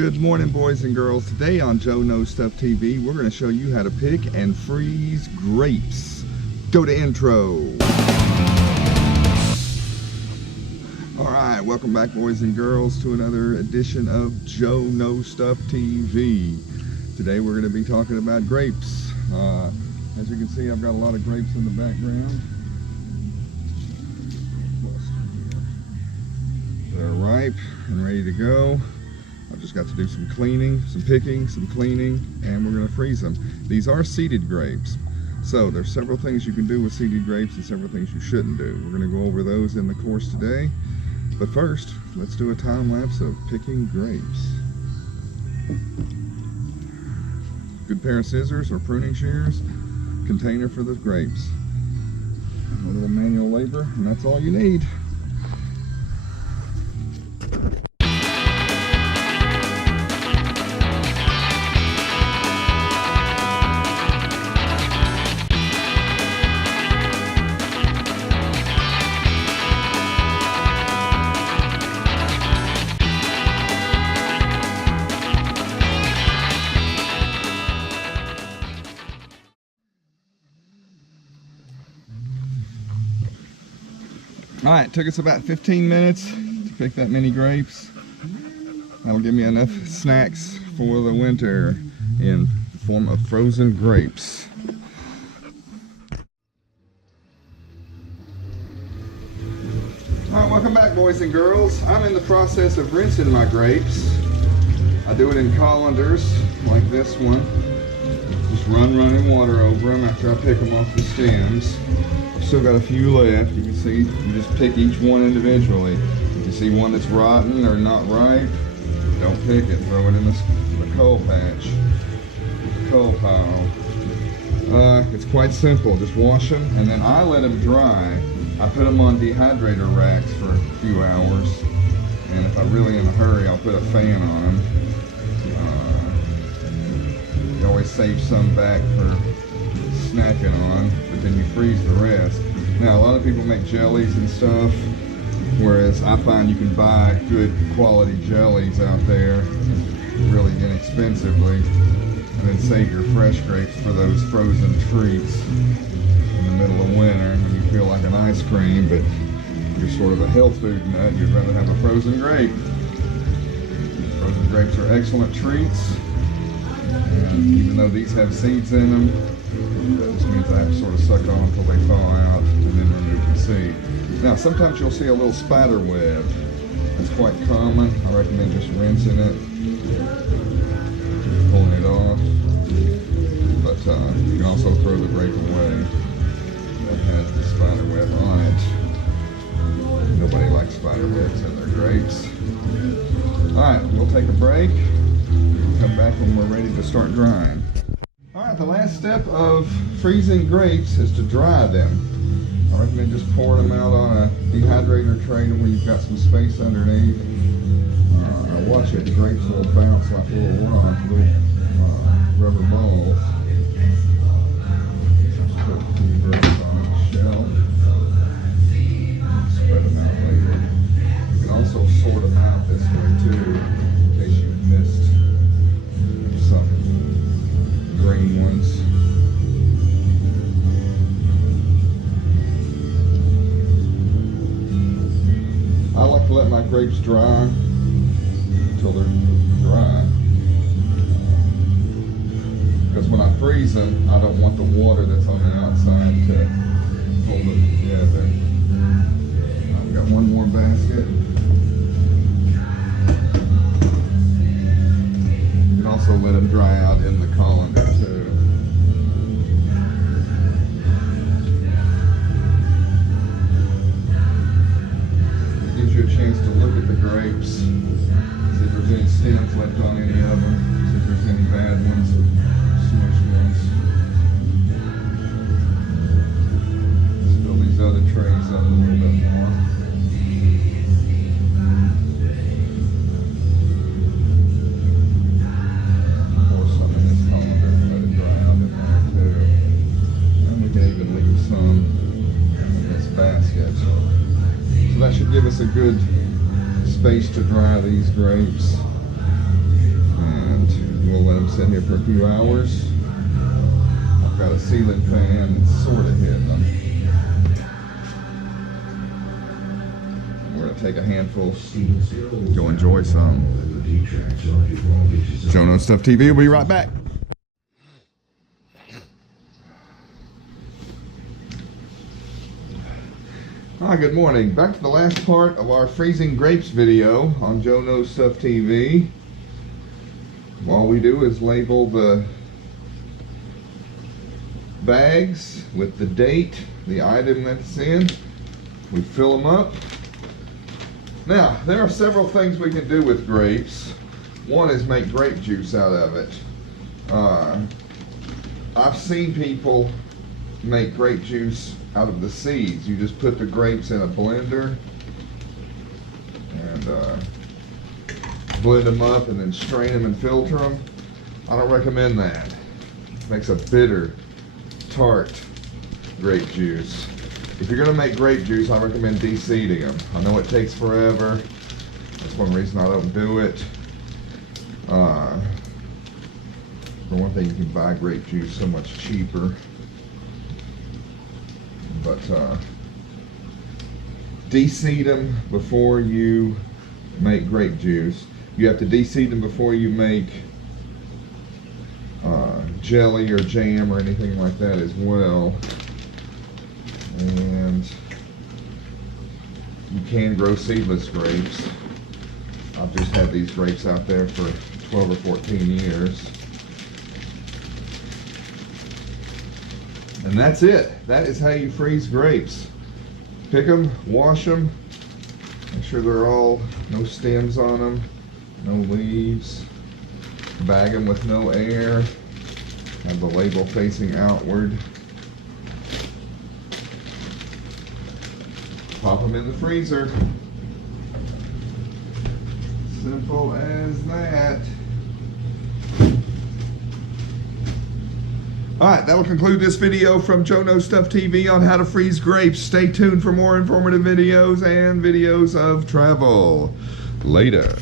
Good morning, boys and girls. Today on Joe Knows Stuff TV, we're going to show you how to pick and freeze grapes. Go to intro. Alright, welcome back, boys and girls, to another edition of Joe Knows Stuff TV. Today we're going to be talking about grapes. As you can see, I've got a lot of grapes in the background. They're ripe and ready to go. I've just got to do some cleaning, some picking, some cleaning, and we're going to freeze them. These are seeded grapes. So there's several things you can do with seeded grapes and several things you shouldn't do. We're going to go over those in the course today. But first, let's do a time lapse of picking grapes. Good pair of scissors or pruning shears, container for the grapes. A little manual labor, and that's all you need. Alright, took us about 15 minutes to pick that many grapes. That'll give me enough snacks for the winter in the form of frozen grapes. Alright, welcome back, boys and girls. I'm in the process of rinsing my grapes. I do it in colanders like this one. Just run running water over them after I pick them off the stems. Still got a few left. You can see, you just pick each one individually. If you see one that's rotten or not ripe, don't pick it. Throw it in the coal patch, the coal pile. It's quite simple. Just wash them, and then I let them dry. I put them on dehydrator racks for a few hours, and if I'm really in a hurry, I'll put a fan on them. You always save some back for snacking on, but then you freeze the rest. Now, a lot of people make jellies and stuff, whereas I find you can buy good quality jellies out there really inexpensively, and then save your fresh grapes for those frozen treats in the middle of winter when you feel like an ice cream, but you're sort of a health food nut. You'd rather have a frozen grape. Frozen grapes are excellent treats, and even though these have seeds in them, that just means I have to sort of suck on until they thaw out and then remove the seed. Now, sometimes you'll see a little spider web. That's quite common. I recommend just rinsing it, pulling it off. But you can also throw the grape away that has the spider web on it. Nobody likes spider webs in their grapes. Alright, we'll take a break. Come back when we're ready to start drying. Alright, the last step of freezing grapes is to dry them. I recommend just pouring them out on a dehydrator tray where you've got some space underneath. Watch it, the grapes will bounce like little rocks, little rubber balls. Just put a few grapes on the shelf. Spread them out later. You can also sort them out this way too, in case you've missed some green ones. I like to let my grapes dry until they're dry, because when I freeze them, I don't want the water that's on the outside to hold them together. I've got one more basket. You can also let them dry out in the colander too. It gives you a chance to look at the grapes, see if there's any stems left on any of them, see if there's any bad ones, smushed ones. Fill these other trays up a little bit more. So that should give us a good space to dry these grapes. And we'll let them sit here for a few hours. I've got a ceiling fan that's sort of hitting them. We're going to take a handful, go enjoy some. Joe Knows Stuff TV, we'll be right back. Hi, good morning. Back to the last part of our freezing grapes video on Joe Knows Stuff TV. All we do is label the bags with the date, the item that's in. We fill them up. Now, there are several things we can do with grapes. One is make grape juice out of it. I've seen people make grape juice out of the seeds. You just put the grapes in a blender and blend them up and then strain them and filter them. I don't recommend that. It makes a bitter, tart grape juice. If you're going to make grape juice, I recommend de-seeding them. I know it takes forever. That's one reason I don't do it. For one thing, you can buy grape juice so much cheaper. But de-seed them before you make grape juice. You have to de-seed them before you make jelly or jam or anything like that as well. And you can grow seedless grapes. I've just had these grapes out there for 12 or 14 years. And that's it. That is how you freeze grapes. Pick them, wash them, make sure they're all, no stems on them, no leaves. Bag them with no air. Have the label facing outward. Pop them in the freezer. Simple as that. Alright, that will conclude this video from Joe Knows Stuff TV on how to freeze grapes. Stay tuned for more informative videos and videos of travel. Later.